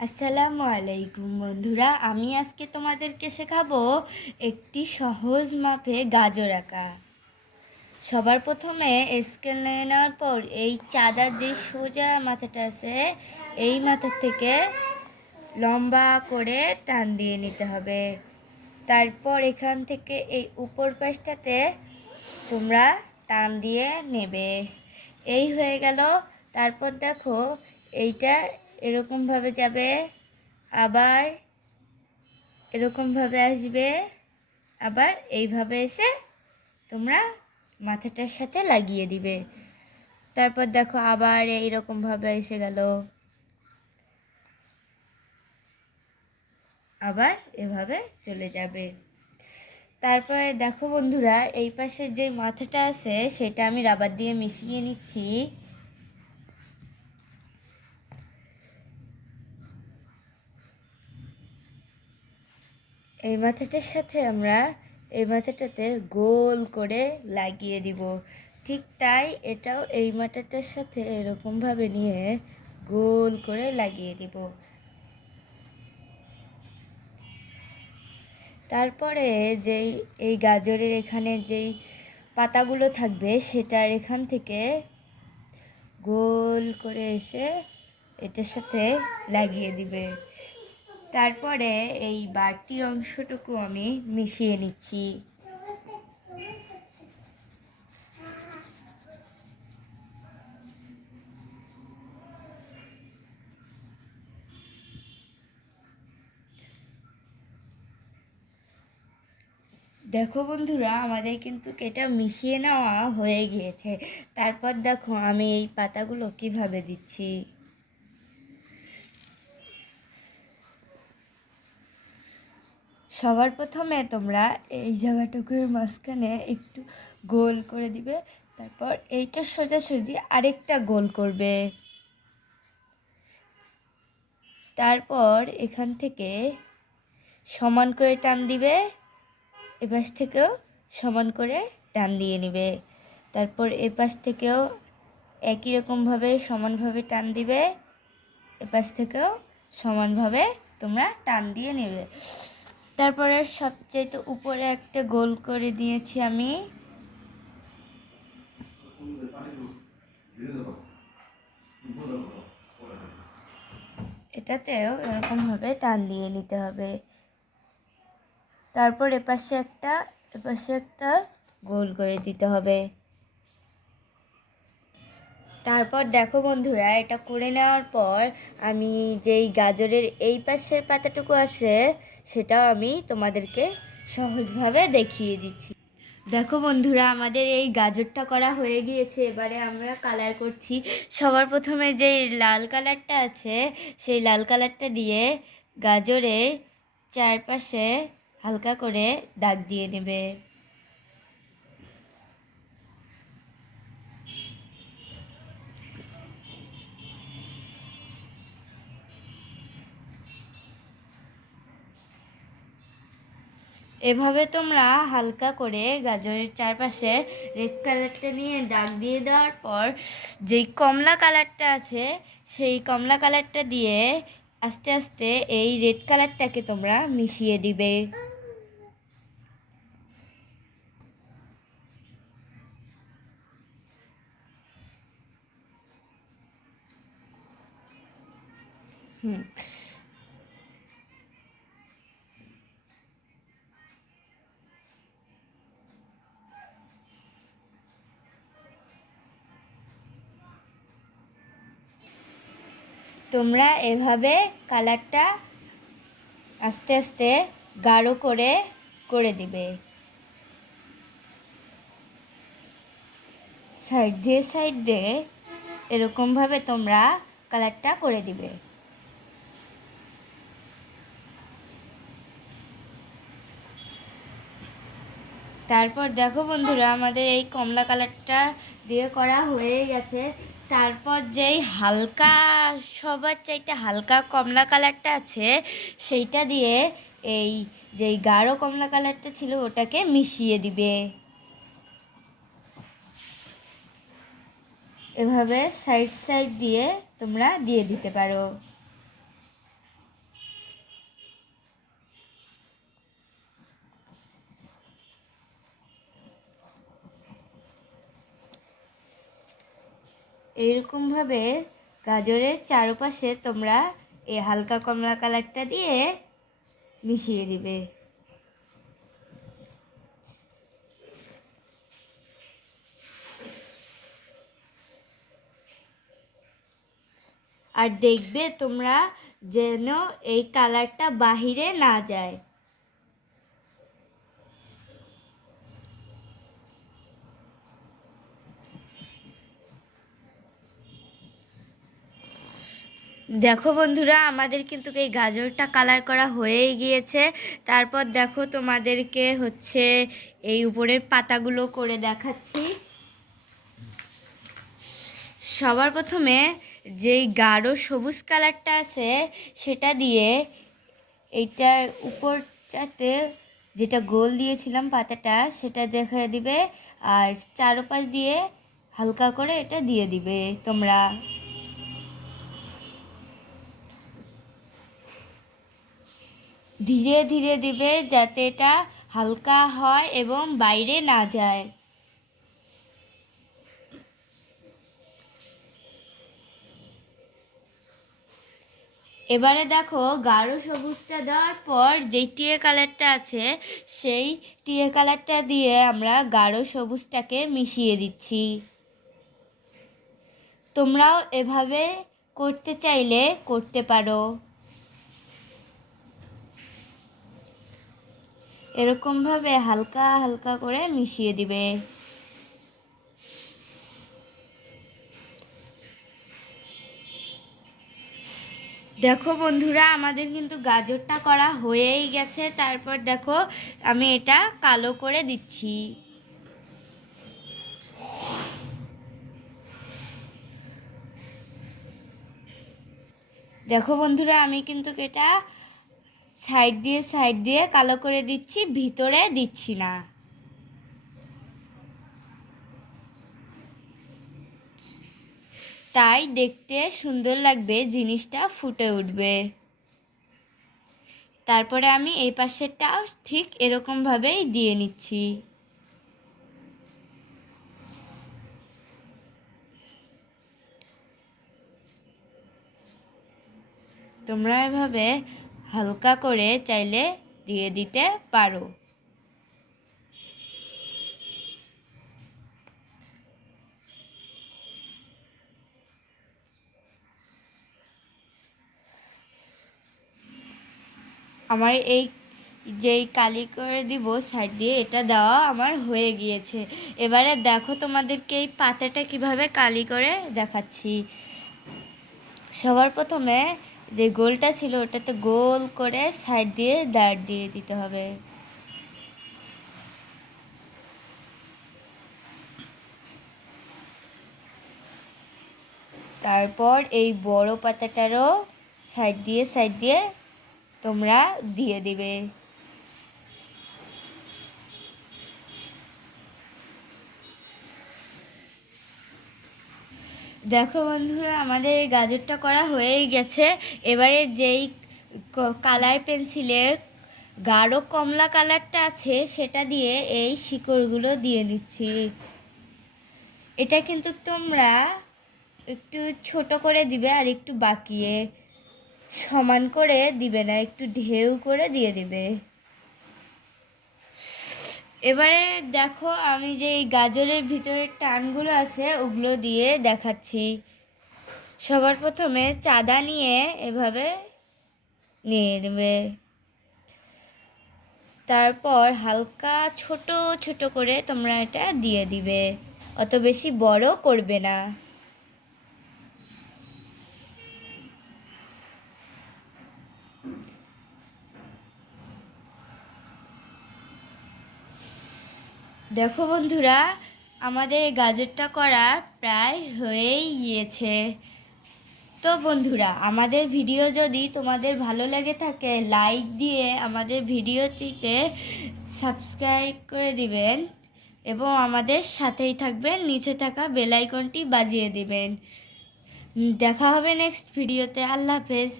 আসসালামু আলাইকুম বন্ধুরা, আমি আজকে তোমাদেরকে শেখাবো একটি সহজ মাপে গাজর আঁকা। সবার প্রথমে স্কেল নিয়ে নেওয়ার পর এই চাঁদার যে সোজা মাথাটা আছে এই মাথা থেকে লম্বা করে টান দিয়ে নিতে হবে। তারপর এখান থেকে এই উপর পাশটাতে তোমরা টান দিয়ে নেবে। এই হয়ে গেল। তারপর দেখো এইটা এরকমভাবে যাবে, আবার এরকমভাবে আসবে, আবার এইভাবে এসে তোমরা মাথাটার সাথে লাগিয়ে দিবে। তারপর দেখো আবার এইরকমভাবে এসে গেল, আবার এভাবে চলে যাবে। তারপরে দেখো বন্ধুরা, এই পাশে যে মাথাটা আছে সেটা আমি রাবার দিয়ে মিশিয়ে নিচ্ছি। এই মাথাটার সাথে আমরা এই মাথাটাতে গোল করে লাগিয়ে দিব। ঠিক তাই এটাও এই মাথাটার সাথে এরকমভাবে নিয়ে গোল করে লাগিয়ে দিব। তারপরে যেই এই গাজরের এখানে যেই পাতাগুলো থাকবে সেটার এখান থেকে গোল করে এসে এটার সাথে লাগিয়ে দিবে। তারপরে এই বাড়তি অংশটুকু আমি মিশিয়ে নিচ্ছি। দেখো বন্ধুরা, আমাদের কিন্তু এটা মিশিয়ে নেওয়া হয়ে গিয়েছে। তারপর দেখো আমি এই পাতাগুলো কিভাবে দিচ্ছি। সবার প্রথমে তোমরা এই জায়গাটুকুর মাঝখানে একটু গোল করে দিবে। তারপর এইটা সোজাসুজি আরেকটা গোল করবে। তারপর এখান থেকে সমান করে টান দিবে, এপাশ থেকেও সমান করে টান দিয়ে নিবে। তারপর এপাশ থেকেও একই রকমভাবে সমানভাবে টান দিবে, এপাশ থেকেও সমানভাবে তোমরা টান দিয়ে নেবে। তারপরে সবচেয়ে উপরে একটা গোল করে দিয়েছি আমি। এটাতেও এরকমভাবে টান দিয়ে নিতে হবে। তারপর এপাশে একটা গোল করে দিতে হবে। তারপর দেখো বন্ধুরা, এটা করে নেওয়ার পর আমি যেই গাজরের এই পাশের পাতাটুকু আছে সেটাও আমি তোমাদেরকে সহজভাবে দেখিয়ে দিচ্ছি। দেখো বন্ধুরা, আমাদের এই গাজরটা করা হয়ে গিয়েছে। এবারে আমরা কালার করছি। সবার প্রথমে যেই লাল কালারটা আছে সেই লাল কালারটা দিয়ে গাজরের চারপাশে হালকা করে দাগ দিয়ে নেবে। এভাবে তোমরা হালকা করে গাজরের চারপাশে রেড কালারটা নিয়ে দাগ দিয়ে দেওয়ার পর যেই কমলা কালারটা আছে সেই কমলা কালারটা দিয়ে আস্তে আস্তে এই রেড কালারটাকে তোমরা মিশিয়ে দিবে। হুম তোমরা এভাবে কালারটা আস্তে আস্তে গাঢ় করে করে দিবে। সাইড দিয়ে এরকমভাবে তোমরা কালারটা করে দিবে। তারপর দেখো বন্ধুরা, আমাদের এই কমলা কালারটা দিয়ে করা হয়ে গেছে। তারপর যেই হালকা, সবার চাইতে হালকা কমলা কালারটা আছে সেইটা দিয়ে এই যেই গাঢ় কমলা কালারটা ছিল ওটাকে মিশিয়ে দিবে। এভাবে সাইড দিয়ে তোমরা দিয়ে দিতে পারো। এইরকমভাবে গাজরের চারপাশে তোমরা এই হালকা কমলা কালারটা দিয়ে মিশিয়ে দিবে। আর দেখবে তোমরা যেন এই কালারটা বাহিরে না যায়। দেখো বন্ধুরা, আমাদের কিন্তু এই গাজরটা কালার করা হয়েই গিয়েছে। তারপর দেখো তোমাদেরকে হচ্ছে এই উপরের পাতাগুলো করে দেখাচ্ছি। সবার প্রথমে যেই গাঢ় সবুজ কালারটা আছে সেটা দিয়ে এইটার উপরটাতে যেটা গোল দিয়েছিলাম পাতাটা সেটা দেখা দিবে, আর চারপাশ দিয়ে হালকা করে এটা দিয়ে দিবে তোমরা। ধীরে ধীরে দিবে যাতে এটা হালকা হয় এবং বাইরে না যায়। এবারে দেখো গাঢ় সবুজটা দেওয়ার পর যেই টিয়ে কালারটা আছে সেই টিয়ে কালারটা দিয়ে আমরা গাঢ় সবুজটাকে মিশিয়ে দিচ্ছি। তোমরাও এভাবে করতে চাইলে করতে পারো। এরকমভাবে হালকা হালকা করে মিশিয়ে দিবে। দেখো বন্ধুরা, আমাদের কিন্তু গাজরটা করা হয়েই গেছে। তারপর দেখো আমি এটা কালো করে দিচ্ছি। দেখো বন্ধুরা, আমি কিন্তু এটা সাইড দিয়ে কালো করে দিচ্ছি, ভিতরে দিচ্ছি না। তাই দেখতে সুন্দর লাগবে, জিনিসটা ফুটে উঠবে। তারপরে আমি এই পাশেরটাও ঠিক এরকমভাবেই দিয়ে নিচ্ছি। তোমরা এভাবে হালকা করে চাইলে দিয়ে দিতে পারো। আমার এই যেই কালি করে দিব সাইড দিয়ে, এটা দেওয়া আমার হয়ে গিয়েছে। এবারে দেখো তোমাদেরকে এই পাতাটা কিভাবে কালি করে দেখাচ্ছি। সবার প্রথমে যে গোলটা ছিল ওটাতে গোল করে সাইড দিয়ে দাঁড় দিয়ে দিতে হবে। তারপর এই বড় পাতাটারও সাইড দিয়ে তোমরা দিয়ে দিবে। দেখো বন্ধুরা, আমাদের এই গাজরটা করা হয়েই গেছে। এবারে যেই কালার পেন্সিলের গাঢ় কমলা কালারটা আছে সেটা দিয়ে এই শিকড়গুলো দিয়ে নিচ্ছি। এটা কিন্তু তোমরা একটু ছোট করে দিবে আর একটু বাঁকিয়ে, সমান করে দিবে না, একটু ঢেউ করে দিয়ে দিবে। এবারে দেখো আমি যে এই গাজরের ভিতরের টানগুলো আছে ওগুলো দিয়ে দেখাচ্ছি। সবার প্রথমে চাঁদা নিয়ে এভাবে নিয়ে নেবে। তারপর হালকা ছোট ছোট করে তোমরা এটা দিয়ে দিবে, অত বেশি বড় করবে না। দেখো বন্ধুরা, আমাদের এই গাজরটা করা প্রায় হয়েই গিয়েছে। তো বন্ধুরা, আমাদের ভিডিও যদি তোমাদের ভালো লেগে থাকে লাইক দিয়ে আমাদের ভিডিওটিতে সাবস্ক্রাইব করে দিবেন এবং আমাদের সাথেই থাকবেন, নিচে থাকা বেল আইকনটি বাজিয়ে দিবেন। দেখা হবে নেক্সট ভিডিওতে। আল্লাহ হাফেজ।